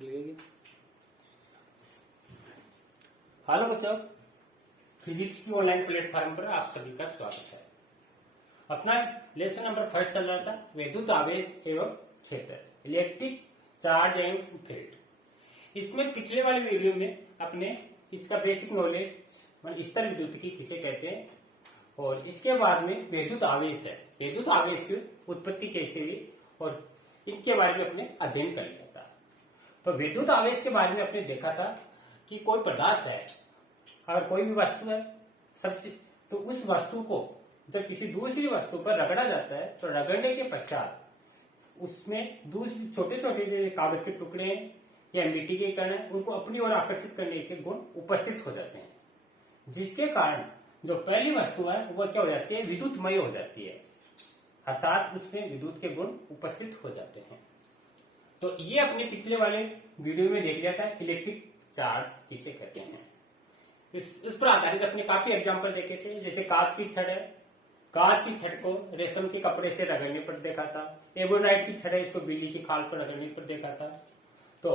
चलिए। हेलो बच्चों, फिजिक्स की ऑनलाइन प्लेटफॉर्म पर आप सभी का स्वागत है। अपना लेसन नंबर 1 चल रहा था, विद्युत आवेश एवं क्षेत्र, इलेक्ट्रिक चार्ज एंड फील्ड। इसमें पिछले वाले वीडियो में अपने इसका बेसिक नॉलेज स्तर विद्युत की किसे कहते हैं और इसके बाद में विद्युत आवेश है, विद्युत आवेश की उत्पत्ति कैसे हुई और इनके बारे में अपने अध्ययन कर लिया था। तो विद्युत आवेश के बारे में आपने देखा था कि कोई पदार्थ है और कोई भी वस्तु है सबसे, तो उस वस्तु को जब किसी दूसरी वस्तु पर रगड़ा जाता है तो रगड़ने के पश्चात उसमें दूसरे छोटे छोटे जो कागज के टुकड़े हैं या मिट्टी के कण हैं उनको अपनी ओर आकर्षित करने के गुण उपस्थित हो जाते हैं, जिसके कारण जो पहली वस्तु है वह क्या हो जाती है, विद्युतमय हो जाती है, अर्थात उसमें विद्युत के गुण उपस्थित हो जाते हैं। तो ये अपने पिछले वाले वीडियो में देख लिया था, इलेक्ट्रिक चार्ज किसे कहते हैं। इस पर आधारित अपने काफी एग्जांपल देखे थे, जैसे कांच की छड़ है, कांच की छड़ को रेशम के कपड़े से रगड़ने पर देखा था। एबोनाइट की छड़ है, इसको बिल्ली की खाल पर रगड़ने पर देखा था। तो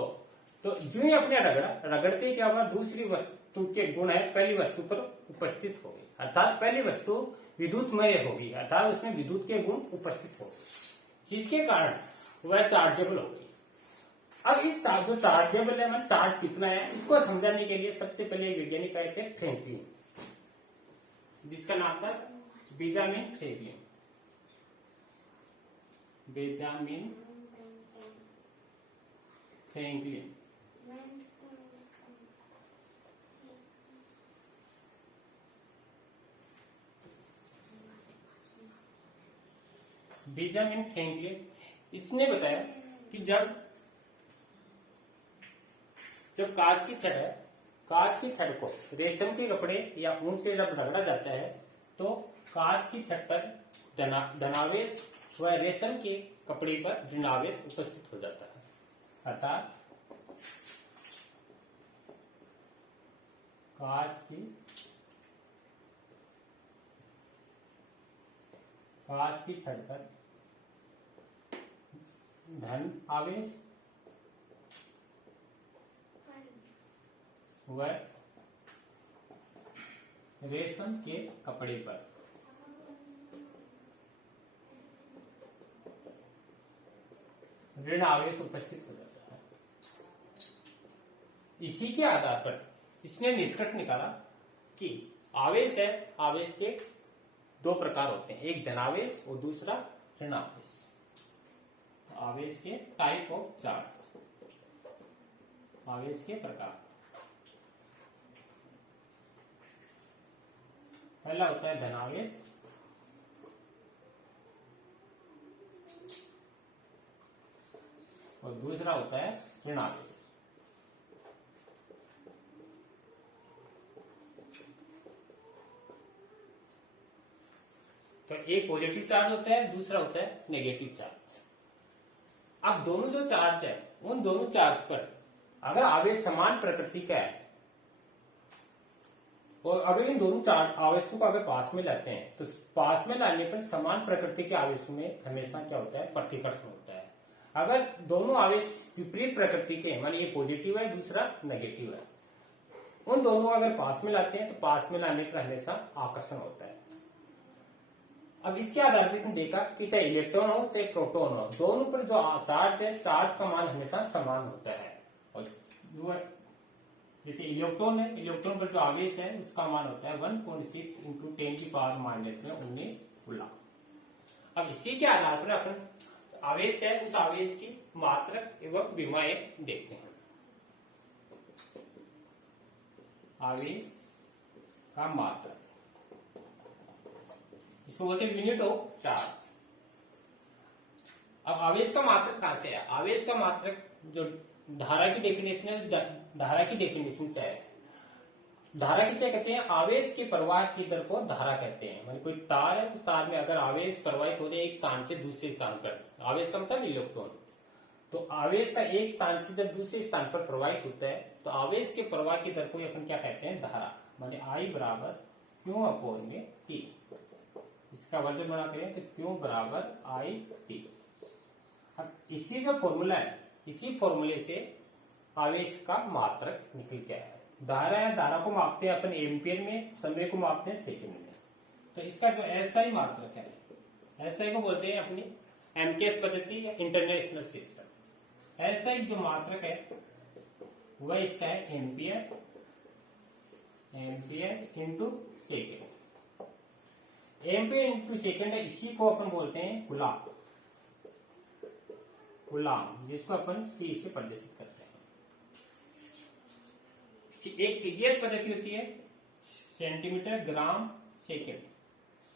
जो ही अपने रगड़ते क्या हुआ, दूसरी वस्तु के गुण है पहली वस्तु पर उपस्थित हो गई, अर्थात पहली वस्तु विद्युतमय होगी, अर्थात उसमें विद्युत के गुण उपस्थित हो गए, जिसके कारण वह चार्जेबल हो गई। अब इस जो चार्जेबल है, चार्ज कितना है, इसको समझाने के लिए सबसे पहले वैज्ञानिक आए थे फ्रैंकलिन, जिसका नाम था Benjamin Franklin. Benjamin Franklin Benjamin Franklin इसने बताया कि जब कांच की छड़ है, कांच की छड़ को रेशम के कपड़े या ऊन से जब रगड़ा जाता है तो कांच की छड़ पर धनावेश व रेशम के कपड़े पर ऋणावेश उपस्थित हो जाता है, अर्थात कांच की छड़ पर धन आवेश व रेशम के कपड़े पर ऋण आवेश उपस्थित हो जाता है। इसी के आधार पर इसने निष्कर्ष निकाला कि आवेश है, आवेश के दो प्रकार होते हैं, एक धनावेश और दूसरा ऋणावेश। आवेश के टाइप ऑफ चार्ज, आवेश के प्रकार। पहला होता है धनावेश और दूसरा होता है ऋणावेश। तो एक पॉजिटिव चार्ज होता है, दूसरा होता है नेगेटिव चार्ज। अब दोनों जो चार्ज है उन दोनों चार्ज पर अगर आवेश समान प्रकृति का है और अगर इन दोनों चार्ज आवेशों को अगर पास में लाते हैं तो पास में लाने पर समान प्रकृति के आवेशों में हमेशा क्या होता है, प्रतिकर्षण होता है। अगर दोनों आवेश विपरीत प्रकृति के, मान ये पॉजिटिव है दूसरा नेगेटिव है, उन दोनों अगर पास में लाते हैं तो पास में लाने पर हमेशा आकर्षण होता है। अब इसके आधार पर इसने देखा कि चाहे इलेक्ट्रॉन हो चाहे प्रोटॉन हो, दोनों पर जो चार्ज है, चार्ज का मान हमेशा समान होता है। और जैसे इलेक्ट्रॉन है, इलेक्ट्रॉन पर जो आवेश है उसका मान होता है 1.6 इंटू 10⁻⁻�19 कूलम। अब इसी के आधार पर अपन आवेश है, उस आवेश की मात्रक एवं विमाएं देखते हैं। आवेश का मात्रक, इसको बोलते हैं यूनिट ऑफ चार्ज। अब आवेश का मात्रक कहां से है, आवेश का मात्रक जो धारा की डेफिनेशन है, उस धारा की डेफिनेशन से है। धारा किसे कहते हैं, आवेश के प्रवाह की दर को धारा कहते हैं। मतलब कोई तार है, उस तार में अगर आवेश प्रवाहित हो रहा है एक स्थान से दूसरे स्थान पर, आवेश का मतलब इलेक्ट्रॉन, तो आवेश का एक स्थान से जब दूसरे स्थान पर प्रवाहित होता है तो आवेश के प्रवाह की दर को अपन क्या कहते हैं, धारा। माने I बराबर क्यू अपॉन में टी, इसका वर्जन बना करें तो क्यू बराबर I टी। अब इसी जो फॉर्मूला है, इसी फॉर्मूले से आवेश का मात्रक निकल के आया है। धारा है, धारा को मापते हैं अपन एम्पियर में, समय को मापते हैं सेकंड में। तो इसका जो एसआई मात्रक है, एसआई को बोलते हैं अपनी एमकेएस पद्धति या इंटरनेशनल सिस्टम। एसआई जो मात्रक है वह इसका है ampere, ampere into second. Ampere into second है, इसी को अपन बोलते हैं कूलाम, कूलाम, जिसको अपन सी से प्रदर्शित करते हैं। एक सीजीएस पद्धति होती है सेंटीमीटर ग्राम सेकेंड।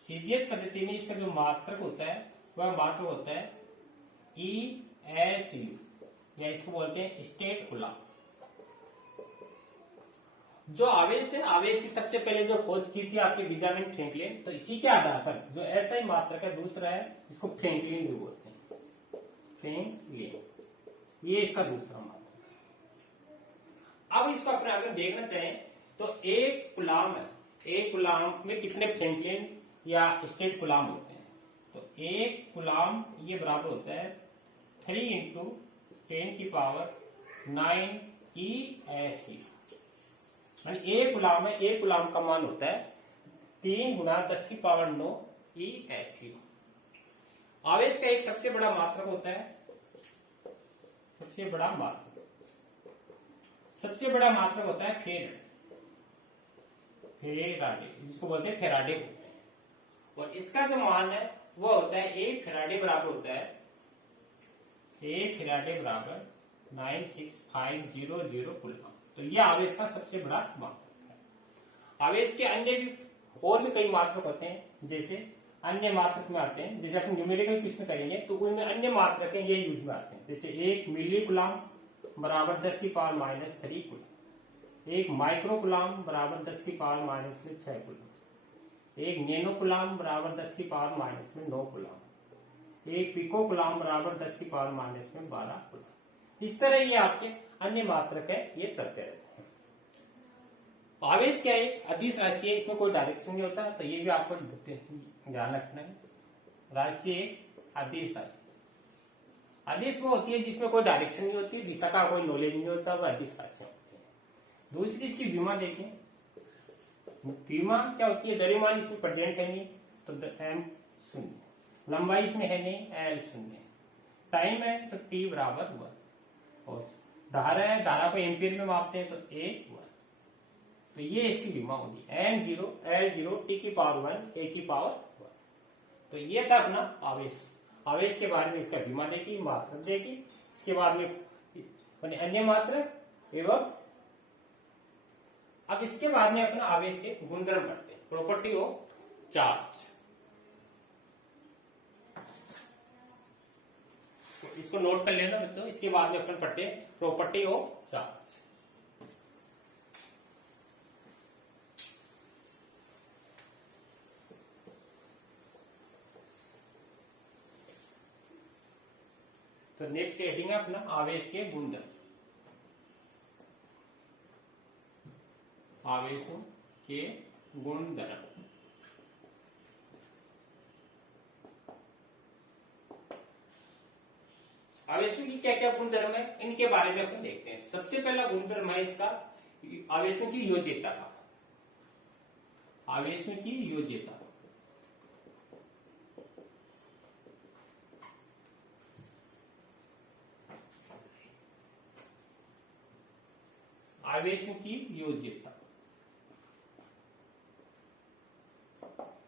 सीजीएस पद्धति में इसका जो मात्रक होता है वह मात्रक होता है ESU, या इसको बोलते हैं स्टेट कूलाम। जो आवेश है, आवेश की सबसे पहले जो खोज की थी आपके बेंजामिन फ्रैंकलिन, तो इसी के आधार पर जो एसआई मात्रक है दूसरा है, इसको फ्रैंकलिन भी बोलते हैं, फ्रैंकलिन, ये इसका दूसरा मात्रक। अब इसको अपने अगर देखना चाहें तो एक कूलाम है, एक कूलाम में कितने फ्रैंकलिन या स्टेट कूलाम होते हैं? तो एक कूलाम ये बराबर होता है 3 इंटू 10 की पावर 9 ESU। एक कूलाम है, एक कूलाम का मान होता है 3 गुना 10 की पावर 9 ESU। आवेश का एक सबसे बड़ा मात्रक होता है, सबसे बड़ा मात्रक होता है फेराडे, जिसको बोलते हैं फेराडे होता है। और इसका जो मान है वो होता है एक फेराडे बराबर होता है, एक फेराडे बराबर 96,500 कूलम। तो यह आवेश का सबसे बड़ा मात्रक है। आवेश के अन्य भी और भी कई मात्रक होते हैं, जैसे अन्य मात्रक में आते हैं, जैसे अपन न्यूमेरिकल क्वेश्चन करेंगे तो उनमें अन्य मात्रक ये यूज में आते हैं, जैसे एक मिली कूलम बराबर 10 की पावर -3 कूलम, एक माइक्रो कूलम बराबर 10 की पावर -6 कूलम, एक नैनो कूलम बराबर 10 की पावर -9 कूलम, एक पिको कूलम बराबर 10 की पावर -12 कूलम। इस तरह ये आपके अन्य मात्रक है, ये चलते रहते हैं। आवेश क्या है? अदिश राशि है, इसमें कोई डायरेक्शन नहीं होता, तो ये भी आपको ध्यान रखना है। राशि एक अदिश राशि, अदिश वो होती है जिसमें कोई डायरेक्शन नहीं होती, दिशा का कोई नॉलेज नहीं होता, वह अदिश राशियां होती है। दूसरी इसकी विमा देखें, विमा क्या होती है? द्रव्यमान इसमें प्रेजेंट है नहीं तो m शून्य, लंबाई इसमें है नहीं, l शून्य, टाइम है तो t बराबर 1, और धारा है, धारा को एम्पियर में मापते हैं तो a 1। तो ये इसकी विमा होगी m0 l0 t की पावर 1 a की पावर 1। तो ये था अपना आवेश। आवेश के बारे में इसका विमा देगी, मात्रक देगी, इसके बाद में अन्य मात्रक एवं अब इसके बाद में अपना आवेश के गुणधर्म पढ़ते हैं, प्रॉपर्टी ऑफ चार्ज। तो इसको नोट कर लेना बच्चों, इसके बाद में अपन पढ़ते हैं प्रॉपर्टी ऑफ चार्ज। तो नेक्स्ट हेडिंग है अपना आवेश के गुणधर्म। आवेशों के गुणधर्म। आवेशों की क्या क्या गुणधर्म है, इनके बारे में अपन देखते हैं। सबसे पहला गुणधर्म है इसका आवेशों की योज्यता का। आवेशों की योज्यता, आवेशों की योज्यता,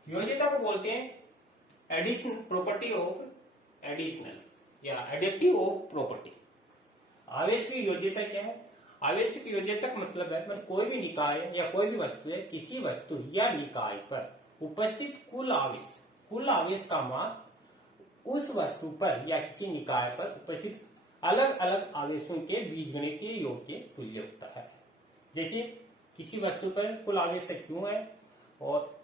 योज्यता को बोलते हैं एडिशनल प्रॉपर्टी ऑफ एडिशनल या एडिटिव ऑफ प्रॉपर्टी। आवेश की योज्यता क्या है? आवेश की योज्यता का मतलब है कोई भी निकाय या कोई भी वस्तु है, किसी वस्तु या निकाय पर उपस्थित कुल आवेश का मान उस वस्तु पर या किसी निकाय पर उपस्थित अलग अलग आवेशों के बीजगणितीय योग के तुल्य होता है। जैसे किसी वस्तु पर कुल आवेश Q है और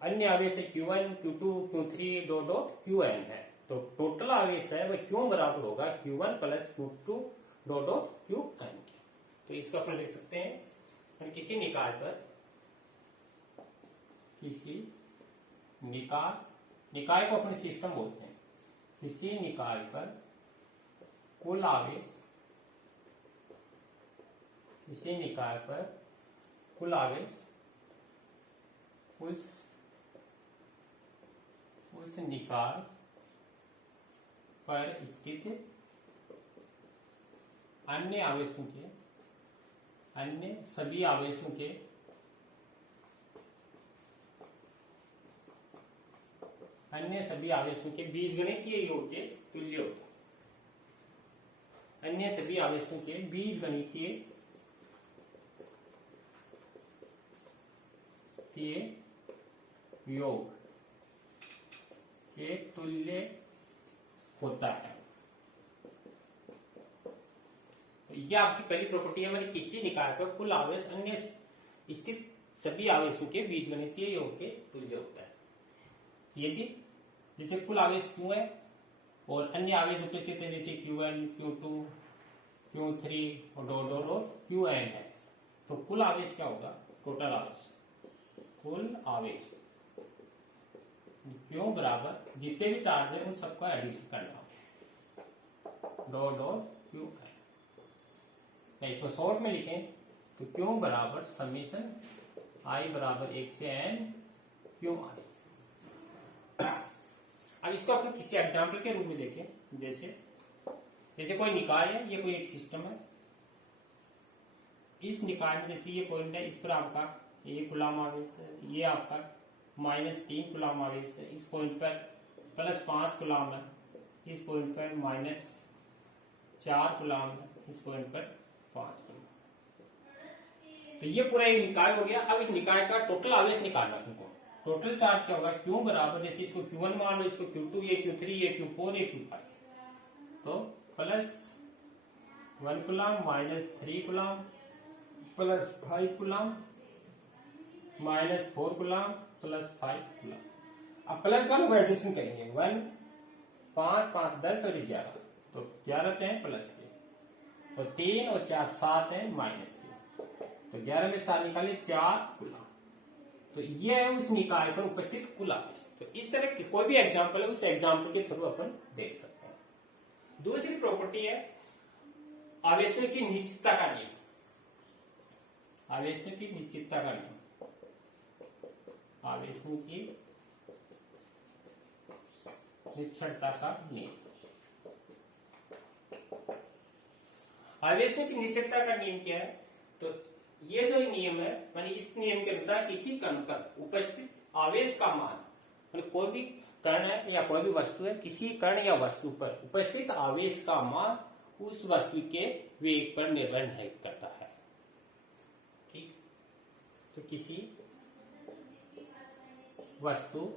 अन्य आवेश Q1, Q2, Q3 dot Qn है, तो टोटल आवेश है वह क्यों बराबर होगा Q1 plus Q2 dot Qn। तो इसको अपन लिख सकते हैं किसी निकाय पर, किसी निकाय को अपने सिस्टम बोलते हैं, किसी निकाय पर कुल आवेश इसी निकाय पर कुल आवेश उस निकाय पर स्थित अन्य सभी आवेशों के बीजगणितीय योग के तुल्य होता है। अन्य सभी आवेशों के बीजगणितीय योग के तुल्य होता है। तो यह आपकी पहली प्रॉपर्टी है, मतलब किसी निकाय पर कुल आवेश अन्य स्थित सभी आवेशों के बीजगणितीय योग के तुल्य होता है। यदि जैसे कुल आवेश Q है और अन्य आवेश उपस्थित है जैसे Q1, Q2, Q3 और Qn है, तो कुल आवेश क्या होगा? टोटल आवेश, कुल आवेश Q बराबर जितने भी चार्ज है उन सबका एडिशन करना Qn। इसको शॉर्ट में लिखें तो Q बराबर समीशन I बराबर 1 से n QI। अब इसको अपन किसी एग्जाम्पल के रूप में देखें। जैसे कोई निकाय है, ये कोई एक सिस्टम है। इस निकाय में जैसे ये पॉइंट है, इस पर आपका 1 कूलम आवेश है, ये आपका -3 कूलम आवेश है, इस पॉइंट पर +5 कूलम है, इस पॉइंट पर -4 कूलम है, इस पॉइंट पर 5 कूलम। तो ये पूरा एक निकाय हो गया। अब इस निकाय का टोटल आवेश निकालना है तुमको। टोटल चार्ज क्या होगा? Q बराबर जैसे इसको Q1 मान लो, इसको Q2, ये Q3, ये Q4, ये Q5, तो +1 coulomb -3 coulomb +5 coulomb -4 coulomb +5 coulomb. अब प्लस वालों को एडिशन करेंगे, 1 5 5 10 और 11, तो 11 हैं प्लस के, और 3 और 4 7 हैं माइनस के, तो 11 में 7 निकाले 4 कूलम। तो ये है उस निकाय पर उपस्थित कुल आवेश। तो इस तरह की कोई भी एग्जाम्पल है, उस एग्जाम्पल के थ्रू अपन देख सकते हैं। दूसरी प्रॉपर्टी है आवेशों की निश्चितता का नियम। आवेशों की निश्चितता का नियम, आवेशों की निश्चितता का नियम। आवेशों की निश्चितता का नियम क्या है? तो ये जो नियम है, मानी इस नियम के अनुसार किसी कण पर उपस्थित आवेश का मान, कोई भी कण है या कोई भी वस्तु है, किसी कण या वस्तु पर उपस्थित आवेश का मान उस वस्तु के वेग पर निर्भर नहीं करता है। ठीक, तो किसी वस्तु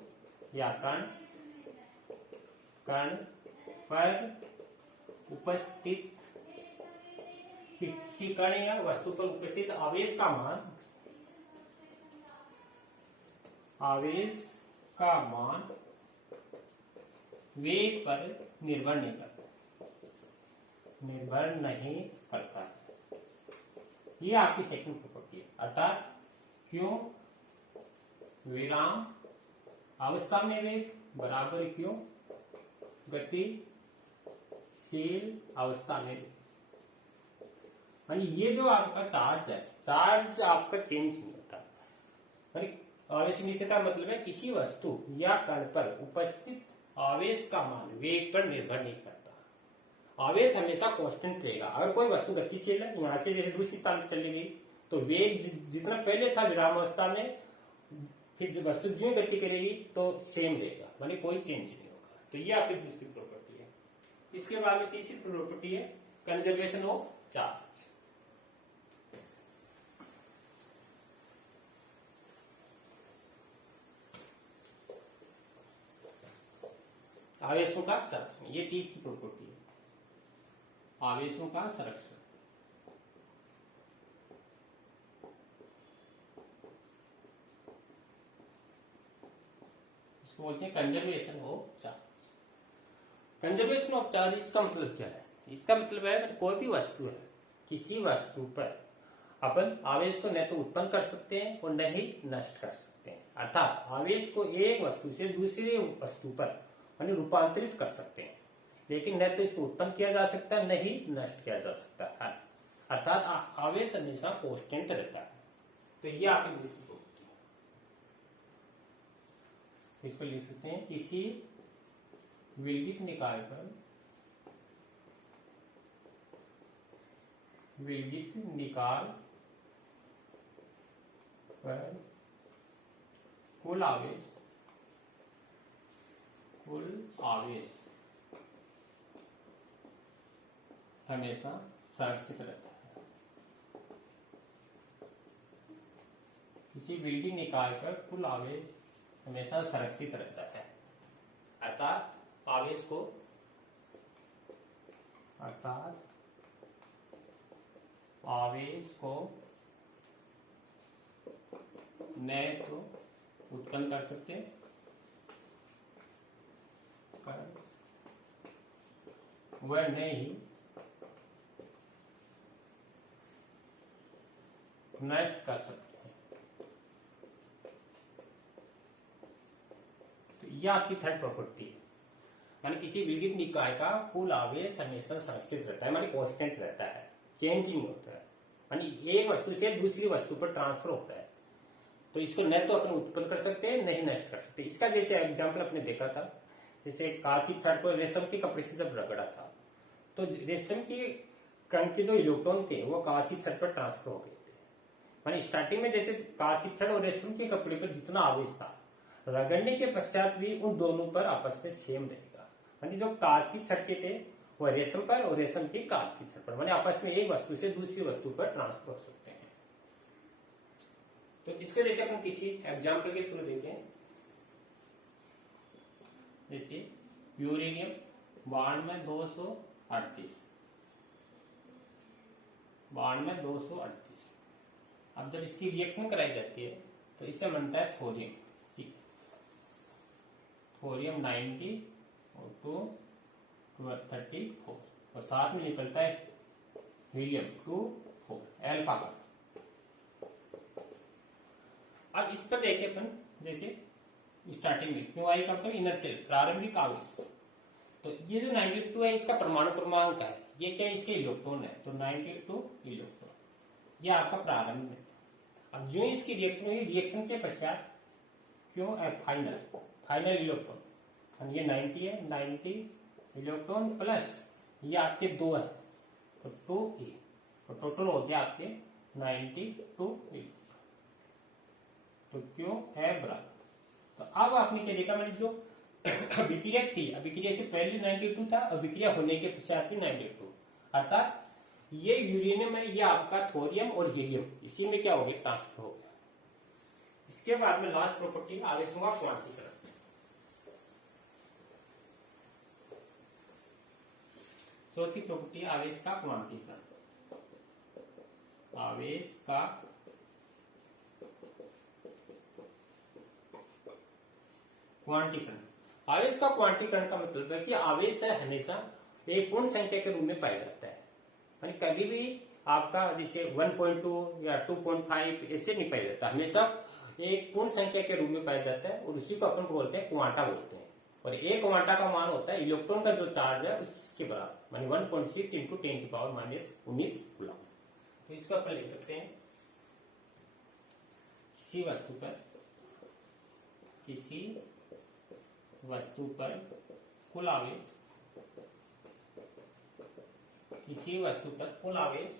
या कण पर उपस्थित, किसी कण या वस्तु पर उपस्थित आवेश का मान वेग पर निर्भर नहीं करता। ये आपकी सेकंड प्रॉपर्टी है। अर्थात क्यों विराम अवस्था में वेग बराबर क्यों गतिशील अवस्था में वेग। ये जो आपका चार्ज है, चार्ज आपका चेंज नहीं होता। आवेश निश्चितता मतलब है किसी वस्तु या कण पर उपस्थित आवेश का मान वेग पर निर्भर नहीं करता। आवेश हमेशा कांस्टेंट रहेगा। अगर कोई वस्तु गतिशील है, यहाँ से जैसे दूसरी स्थान पर चली गई, तो वेग जितना पहले था विराम अवस्था में, फिर वस्तु जो गति करेगी तो सेम रहेगा, मानी कोई चेंज नहीं होगा। तो ये आपकी दूसरी प्रॉपर्टी है। इसके बाद में तीसरी प्रॉपर्टी है कंजर्वेशन ऑफ चार्ज। आवेशों का संरक्षण, ये तीसरी प्रॉपर्टी है, आवेशों का संरक्षण। इसको बोलते हैं conservation of charge. Conservation of charge इसका मतलब क्या है? इसका मतलब है कोई भी वस्तु है, किसी वस्तु पर अपन आवेश को न तो उत्पन्न कर सकते हैं और न ही नष्ट कर सकते हैं। अर्थात आवेश को एक वस्तु से दूसरी वस्तु पर रूपांतरित कर सकते हैं, लेकिन न तो इसको उत्पन्न किया जा सकता है, न ही नष्ट किया जा सकता है। अर्थात आवेश हमेशा कांस्टेंट रहता है। तो ये आपकी दूसरी प्रॉपर्टी है। इसको लिख सकते हैं, किसी विलगित निकाय पर कुल आवेश हमेशा संरक्षित रहता है। किसी विलगित निकाय पर कुल आवेश हमेशा संरक्षित रहता है, अर्थात आवेश को न तो उत्पन्न कर सकते वह नहीं नष्ट कर सकते हैं। तो यह आपकी थर्ड प्रॉपर्टी है, माने किसी विलगित निकाय का कुल आवेश हमेशा संरक्षित रहता है, माने कांस्टेंट रहता है, चेंजिंग होता है, माने एक वस्तु से दूसरी वस्तु पर ट्रांसफर होता है। तो इसको न तो अपन उत्पन्न कर सकते हैं, नहीं नष्ट कर सकते। इसका जैसे एग्जाम्पल अपने देखा था, जैसे कांच की छड़ को रेशम के कपड़े से जब रगड़ा था, तो रेशम के कण के जो इलेक्ट्रॉन थे वो कांच की छड़ पर ट्रांसफर हो गए थे। माने स्टार्टिंग में जैसे कांच की छड़ और रेशम के कपड़े पर जितना आवेश था, रगड़ने के पश्चात भी उन दोनों पर आपस में सेम रहेगा। मानी जो कांच की छड़ के थे वो रेशम पर और रेशम की कांच की छड़ पर, माने आपस में एक वस्तु से दूसरी वस्तु पर ट्रांसफर हो सकते हैं। तो इसको जैसे अपन किसी एग्जाम्पल के थ्रू देखें, जैसे यूरेनियम 9238। अब जब इसकी रिएक्शन कराई जाती है तो इससे बनता है थोरियम, ठीक, थोरियम 90 और 234 और साथ में निकलता है हीलियम 24 अल्फा का। अब इस पर देखें अपन, जैसे स्टार्टिंग में क्यों आई कंपनी इनर्शियल प्रारंभिक आवेश, तो ये जो 92 है इसका परमाणु क्रमांक है, ये क्या है, इसके इलेक्ट्रॉन है, तो 92 इलेक्ट्रॉन ये आपका प्रारंभ है। अब जो इसकी रिएक्शन हुई, रिएक्शन के पश्चात क्यों फाइनल इलेक्ट्रॉन, ये 90 है, 90 इलेक्ट्रॉन प्लस ये आपके 2 है तो 2e, तो टोटल हो गया आपके 92 इलेक्ट्रॉन। तो क्यों है बराबर, तो अब आपने क्या देखा, मैंने जो अभिक्रिया थी, अभिक्रिया से पहले 92 था, अभिक्रिया होने के पश्चात भी 92, अर्थात ये यूरेनियम है, ये आपका थोरियम और हीलियम, इसी में क्या हो गया, ट्रांसफर हो गया। इसके बाद में लास्ट प्रॉपर्टी आवेशों का क्वांटीकरण। चौथी प्रॉपर्टी आवेश का क्वांटीकरण। आवेश का क्वांटीकरण, आवेश का क्वांटीकरण का मतलब है कि आवेश है हमेशा एक पूर्ण संख्या के रूप में पाया जाता है, यानी कभी भी आपका जैसे 1.2 या 2.5 ऐसे नहीं पाया जाता, हमेशा एक पूर्ण संख्या के रूप में पाया जाता है और उसी को अपन बोलते हैं क्वांटा बोलते हैं। और एक क्वांटा का मान होता है इलेक्ट्रॉन का जो चार्ज है उसके बराबर, मानी 1.6 इंटू 10⁻⁻19 कूलम। तो इसको अपन लिख सकते हैं, किसी वस्तु पर कुल आवेश, किसी वस्तु पर कुल आवेश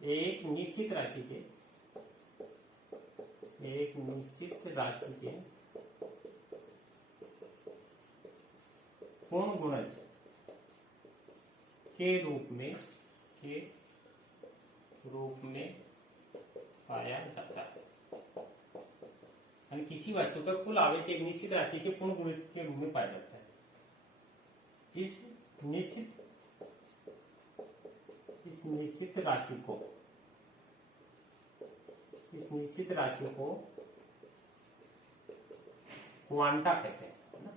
एक निश्चित राशि के पूर्ण गुणज के रूप में पाया जाता है। किसी वस्तु पर कुल आवेश एक निश्चित राशि के पूर्ण गुणज के रूप में पाया जाता है। इस निश्चित राशि को क्वांटा कहते हैं, है ना।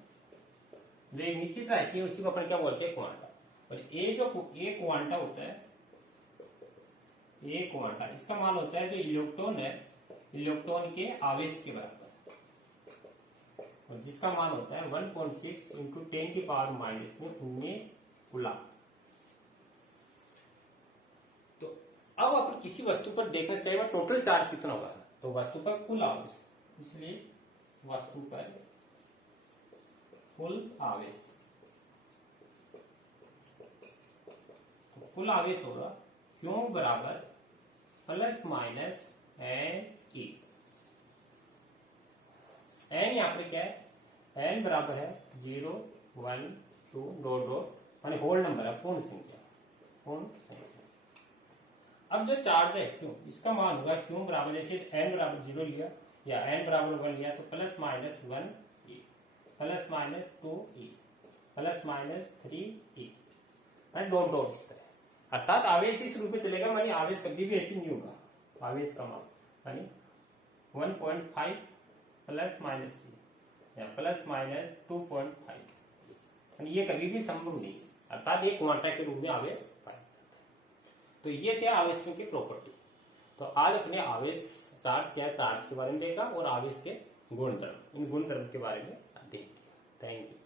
जो एक निश्चित राशि है उसी को अपन क्या बोलते हैं, क्वांटा। और ये जो एक क्वांटा होता है, एक क्वांटा इसका मान होता है जो इलेक्ट्रॉन है, इलेक्ट्रॉन के आवेश के बराबर, और जिसका मान होता है 1.6 इंटू 10⁻⁻⁻19 कूलम। तो अब अपन किसी वस्तु पर देखना चाहिए टोटल चार्ज कितना होगा, तो वस्तु पर कुल आवेश, इसलिए वस्तु पर कुल आवेश, तो कुल आवेश होगा Q बराबर plus minus N E. N यहाँ पे क्या है, एन बराबर है 0 1 2 डॉट डॉट माने होल नंबर है, पूर्ण संख्या, पूर्ण संख्या। अब जो चार्ज है क्यू, इसका मान होगा क्यू बराबर, जैसे एन बराबर 0 लिया या एन बराबर 1 लिया तो प्लस माइनस 1 ई, प्लस माइनस 2 ई, प्लस माइनस 3 ई, डॉट डॉट इस तरह। अर्थात आवेश इस रूप में चलेगा, मानी आवेश कभी भी ऐसे नहीं होगा, आवेश का मान यानी 1.5 प्लस माइनस या प्लस माइनस 2.5, ये कभी भी संभव नहीं, अर्थात एक क्वांटा के रूप में आवेश पाया जाता है। तो ये क्या आवेशों की प्रॉपर्टी। तो आज अपने आवेश चार्ज क्या, चार्ज के बारे में देखा और आवेश के गुणधर्म, इन गुणधर्म के बारे में देख। Thank you.